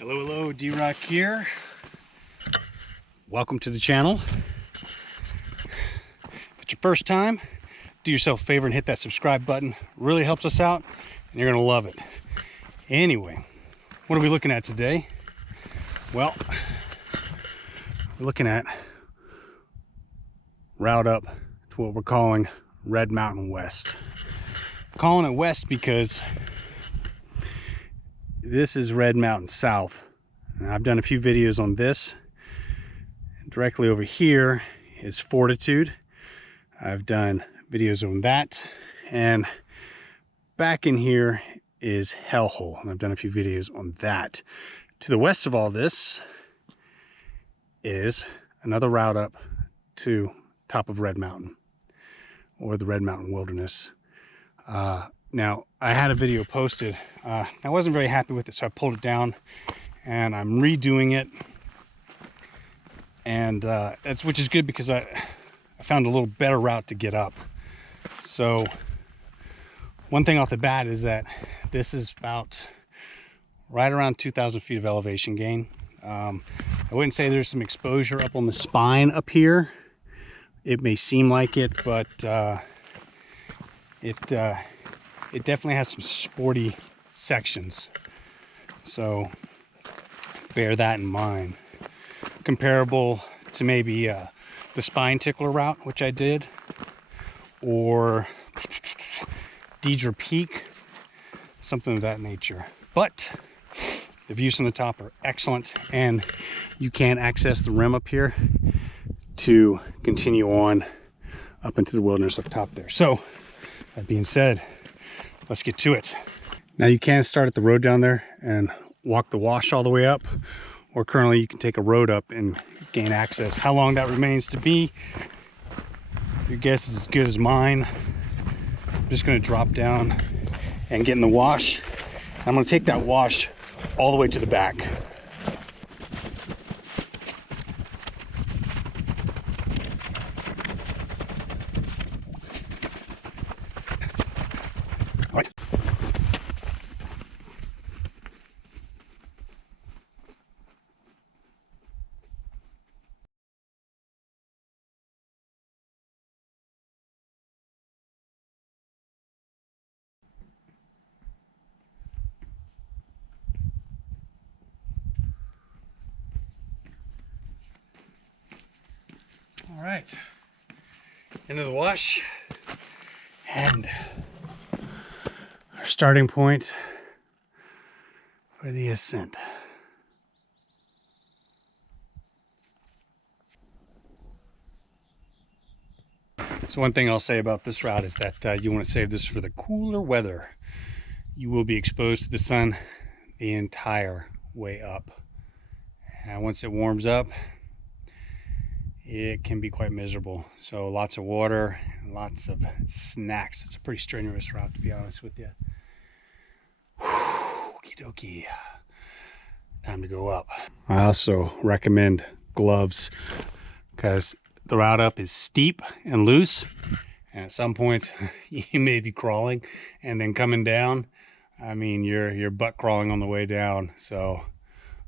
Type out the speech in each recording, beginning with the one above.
Hello, hello, D-Rock here. Welcome to the channel. If it's your first time, do yourself a favor and hit that subscribe button. It really helps us out, and you're gonna love it. Anyway, what are we looking at today? Well, we're looking at route up to what we're calling Red Mountain West. I'm calling it West because this is Red Mountain South. And I've done a few videos on this. Directly over here is Fortitude. I've done videos on that. And back in here is Hellhole. And I've done a few videos on that. To the west of all this is another route up to top of Red Mountain, or the Red Mountain Wilderness. Now, I had a video posted. I wasn't very happy with it, so I pulled it down, and I'm redoing it. And which is good because I found a little better route to get up. So, one thing off the bat is that this is about right around 2,000 feet of elevation gain. I wouldn't say there's some exposure up on the spine up here. It may seem like it, but it definitely has some sporty sections, so bear that in mind. Comparable to maybe the Spine Tickler route, which I did, or Deidre Peak, something of that nature. But the views from the top are excellent, and you can access the rim up here to continue on up into the wilderness up top there. So that being said, let's get to it. Now, you can start at the road down there and walk the wash all the way up, or currently you can take a road up and gain access. How long that remains to be, your guess is as good as mine. I'm just going to drop down and get in the wash. I'm going to take that wash all the way to the back. All right. All right, into the wash, and our starting point for the ascent. So one thing I'll say about this route is that you want to save this for the cooler weather. You will be exposed to the sun the entire way up, and once it warms up, it can be quite miserable. So lots of water and lots of snacks. It's a pretty strenuous route, to be honest with you. Okie dokie. Time to go up. I also recommend gloves because the route up is steep and loose, and at some point you may be crawling, and then coming down, I mean, you're butt crawling on the way down. So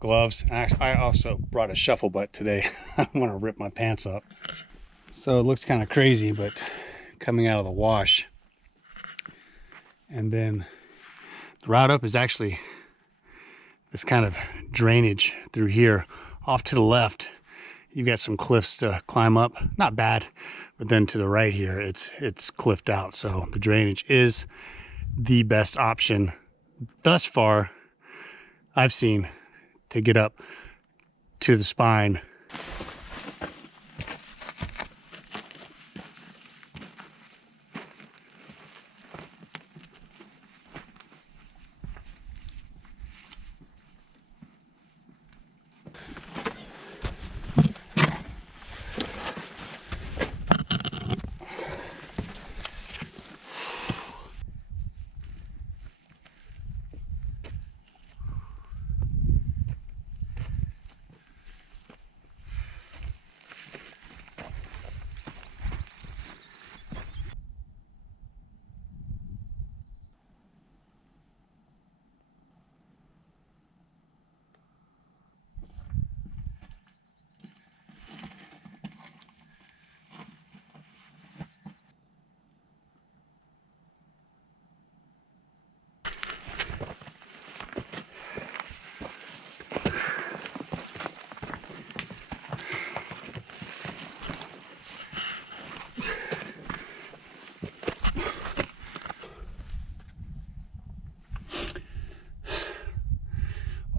gloves. I also brought a shuffle butt today. I want to rip my pants up. So it looks kind of crazy, but coming out of the wash, and then the route up is actually this kind of drainage through here. Off to the left, you've got some cliffs to climb up. Not bad, but then to the right here, it's cliffed out. So the drainage is the best option thus far I've seen to get up to the spine.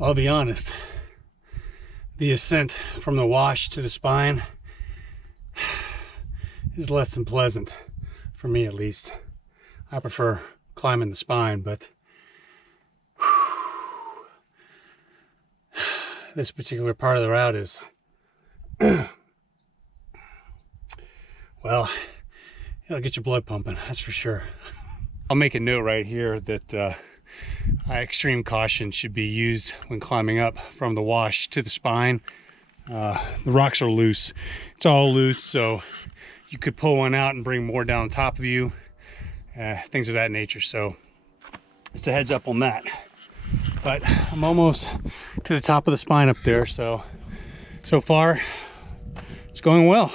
I'll be honest, the ascent from the wash to the spine is less than pleasant, for me at least. I prefer climbing the spine, but this particular part of the route is, well, it'll get your blood pumping, that's for sure. I'll make a note right here that extreme caution should be used when climbing up from the wash to the spine. The rocks are loose. It's all loose, so you could pull one out and bring more down on top of you, things of that nature. So it's a heads up on that. But I'm almost to the top of the spine up there, so far it's going well.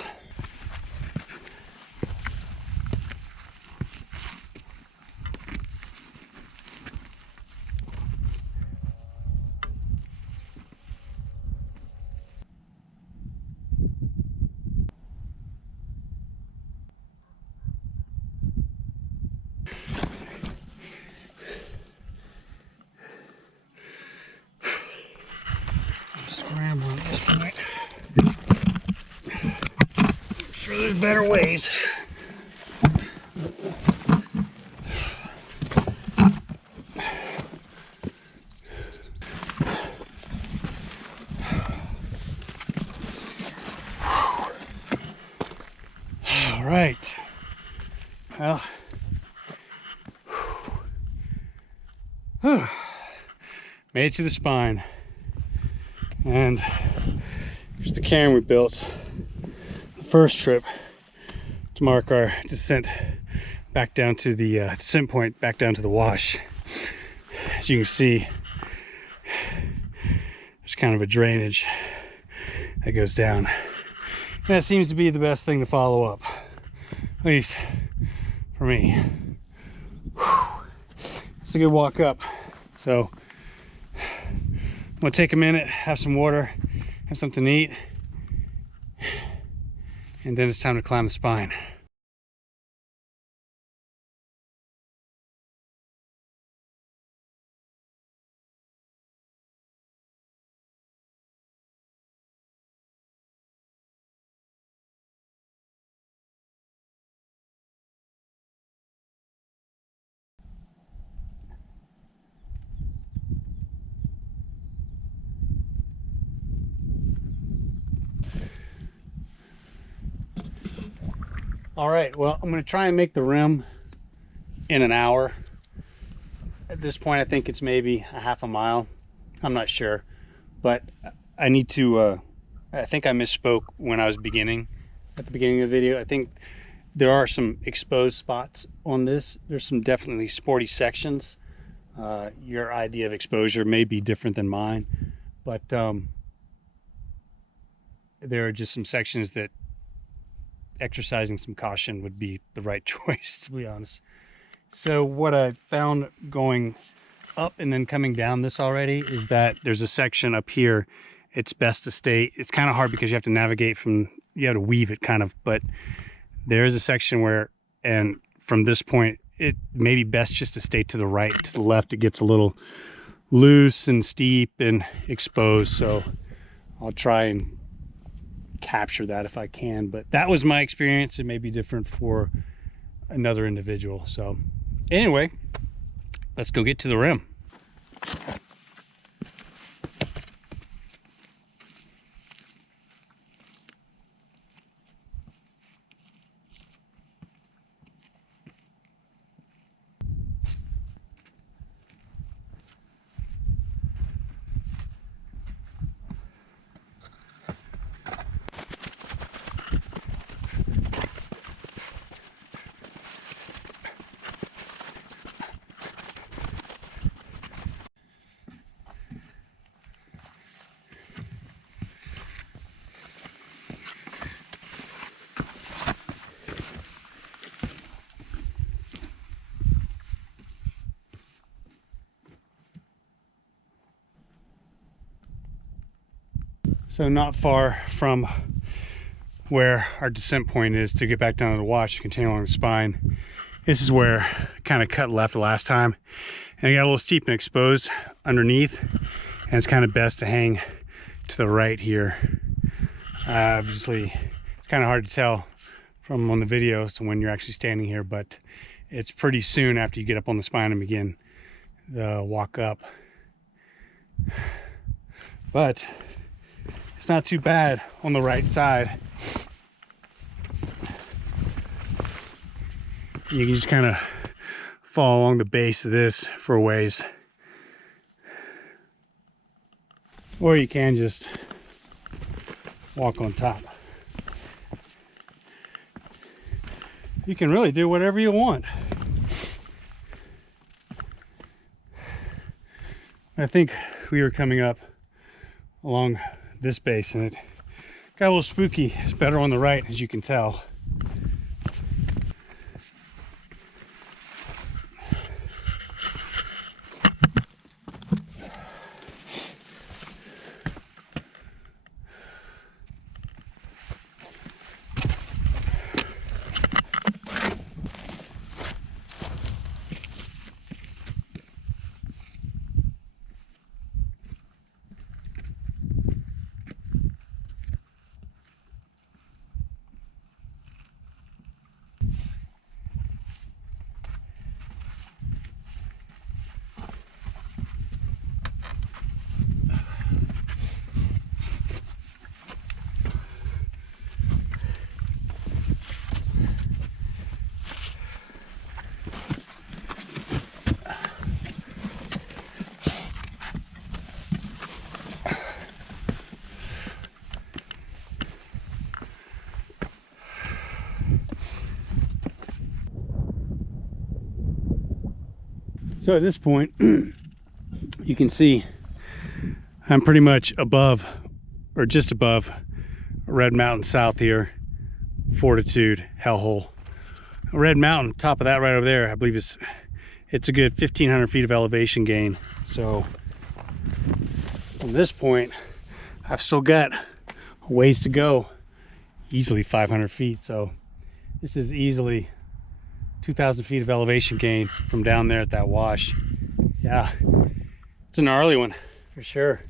Scramble at this point. I'm sure there's better ways. All right. Well, made it to the spine. And here's the cairn we built the first trip to mark our descent back down to the descent point, back down to the wash. As you can see, there's kind of a drainage that goes down. And that seems to be the best thing to follow up, at least for me. It's a good walk up. So I'm gonna take a minute, have some water, have something to eat, and then it's time to climb the spine. All right, well, I'm gonna try and make the rim in an hour. At this point, I think it's maybe a half a mile. I'm not sure, but I need to, I think I misspoke when I was at the beginning of the video. I think there are some exposed spots on this. There's some definitely sporty sections. Your idea of exposure may be different than mine, but there are just some sections that exercising some caution would be the right choice, to be honest. So what I found going up and then coming down this already is that there's a section up here. It's best to stay, it's kind of hard because you have to navigate from, you have to weave it kind of, but there is a section where, and from this point, it may be best just to stay to the right. To the left, it gets a little loose and steep and exposed, so I'll try and capture that if I can, but that was my experience. It may be different for another individual. So anyway, let's go get to the rim. So not far from where our descent point is to get back down to the wash to continue along the spine. This is where I kind of cut left the last time, and I got a little steep and exposed underneath, And it's kind of best to hang to the right here. Obviously, it's kind of hard to tell from on the video to when you're actually standing here, but it's pretty soon after you get up on the spine and begin the walk up. But it's not too bad on the right side. You can just kind of fall along the base of this for a ways. Or you can just walk on top. You can really do whatever you want. I think we were coming up along this base and it got a little spooky. It's better on the right, as you can tell. So at this point, you can see I'm pretty much above, or just above, Red Mountain South here, Fortitude, Hellhole. Red Mountain, top of that right over there, I believe it's a good 1,500 feet of elevation gain. So from this point, I've still got a ways to go, easily 500 feet. So this is easily 2,000 feet of elevation gain from down there at that wash. Yeah, it's a gnarly one for sure.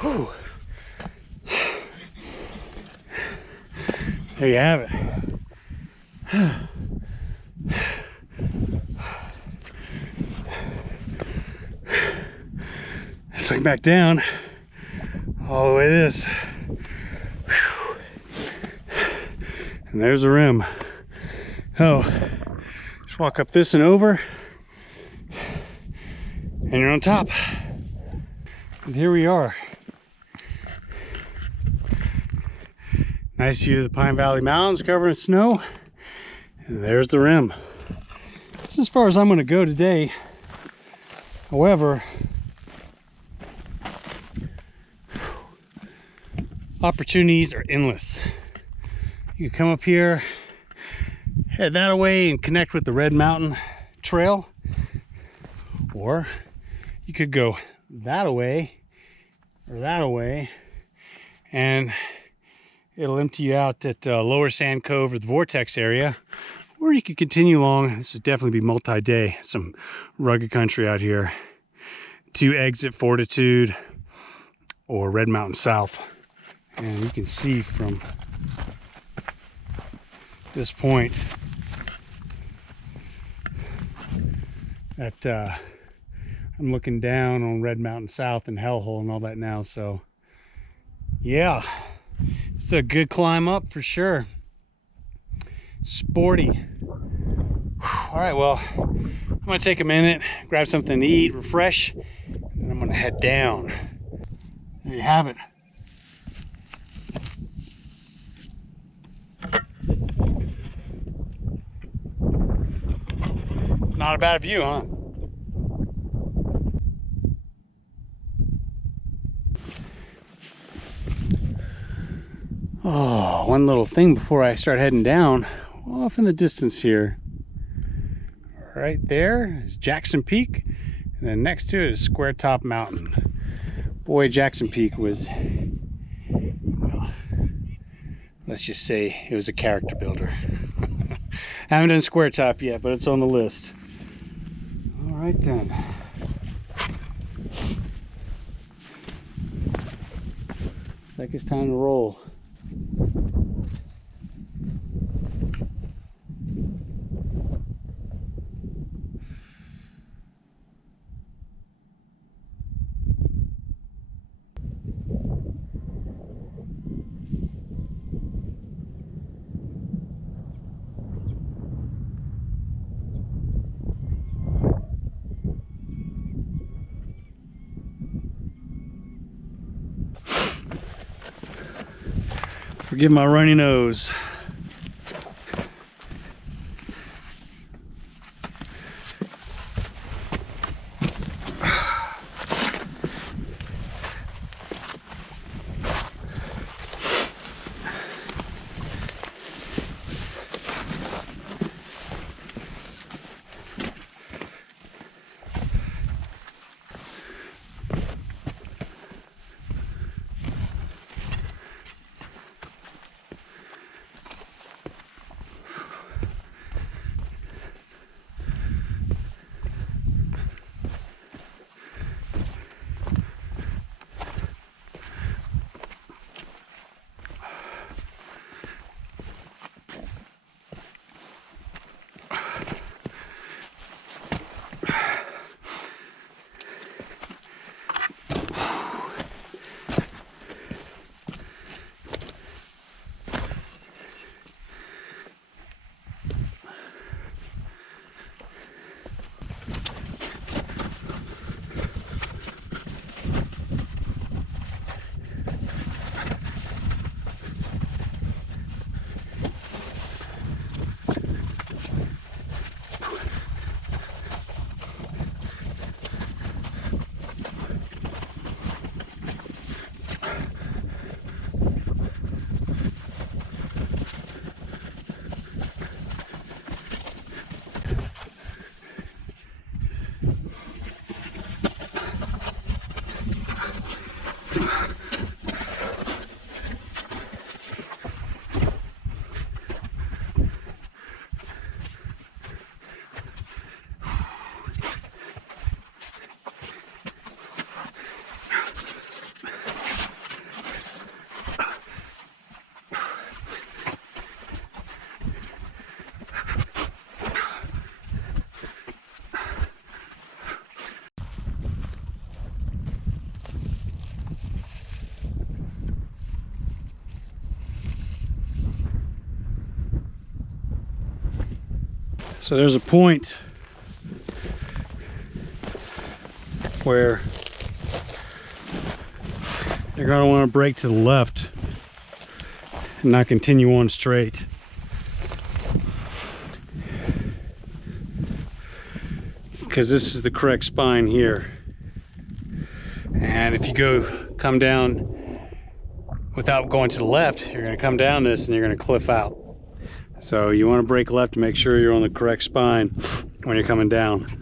Whew. There you have it. Let's look back down all the way this. Whew. And there's the rim. Oh, just walk up this and over, and you're on top. And here we are. Nice view of the Pine Valley Mountains covered in snow. And there's the rim. This is as far as I'm going to go today. However, opportunities are endless. You can come up here, head that away and connect with the Red Mountain Trail. Or you could go that away or that away and it'll empty you out at Lower Sand Cove or the Vortex area, or you could continue along. This would definitely be multi-day, some rugged country out here, to exit Fortitude or Red Mountain South. And you can see from this point that I'm looking down on Red Mountain South and Hellhole and all that now. So yeah, it's a good climb up for sure. Sporty. All right, well, I'm gonna take a minute, grab something to eat, refresh, and I'm gonna head down. There you have it. Not a bad view, huh? Oh, one little thing before I start heading down, off in the distance here. Right there is Jackson Peak, and then next to it is Square Top Mountain. Boy, Jackson Peak was, well, let's just say it was a character builder. I haven't done Square Top yet, but it's on the list. All right then. Looks like it's time to roll. Forgive my runny nose. So there's a point where you're going to want to brake to the left and not continue on straight. Because this is the correct spine here. And if you come down without going to the left, you're going to come down this and you're going to cliff out. So you want to brake left to make sure you're on the correct spine when you're coming down.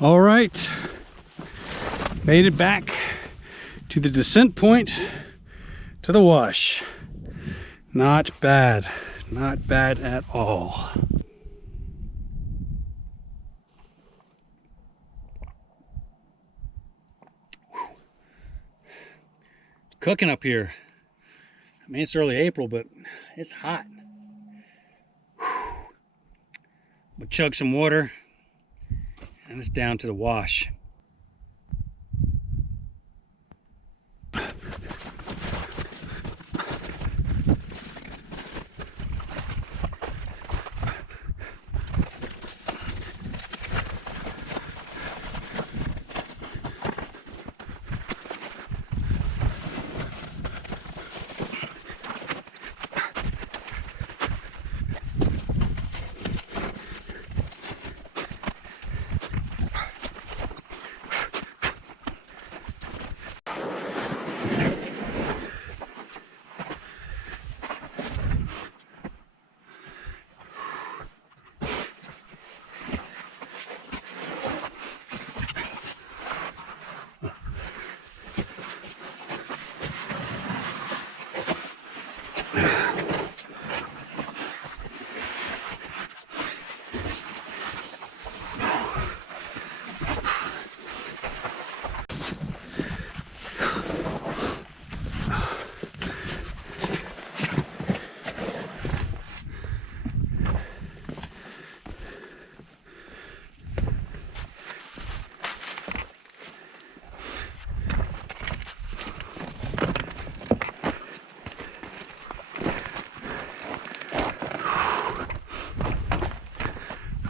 All right, made it back to the descent point to the wash. Not bad at all. It's cooking up here. I mean, it's early April, but it's hot. We'll chug some water and it's down to the wash.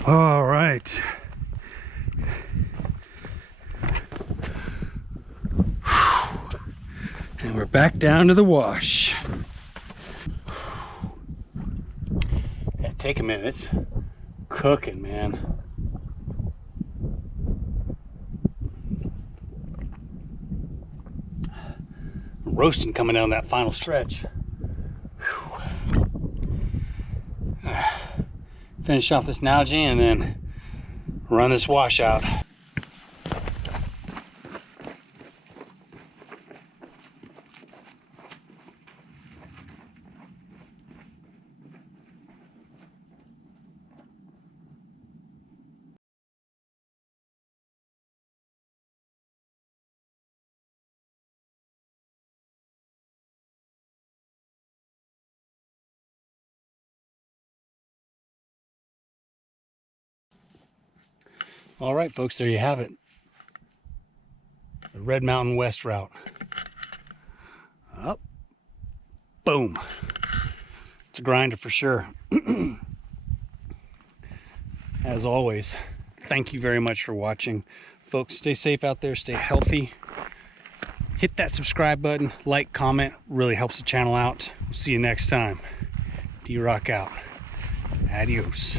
All right. And we're back down to the wash. Yeah, take a minute. It's cooking, man. Roasting coming down that final stretch. Finish off this algae and then run this wash out. All right, folks, there you have it. The Red Mountain West route. Up, boom. It's a grinder for sure. As always, thank you very much for watching. Folks, stay safe out there, stay healthy. Hit that subscribe button, like, comment, really helps the channel out. We'll see you next time. D-Rock out. Adios.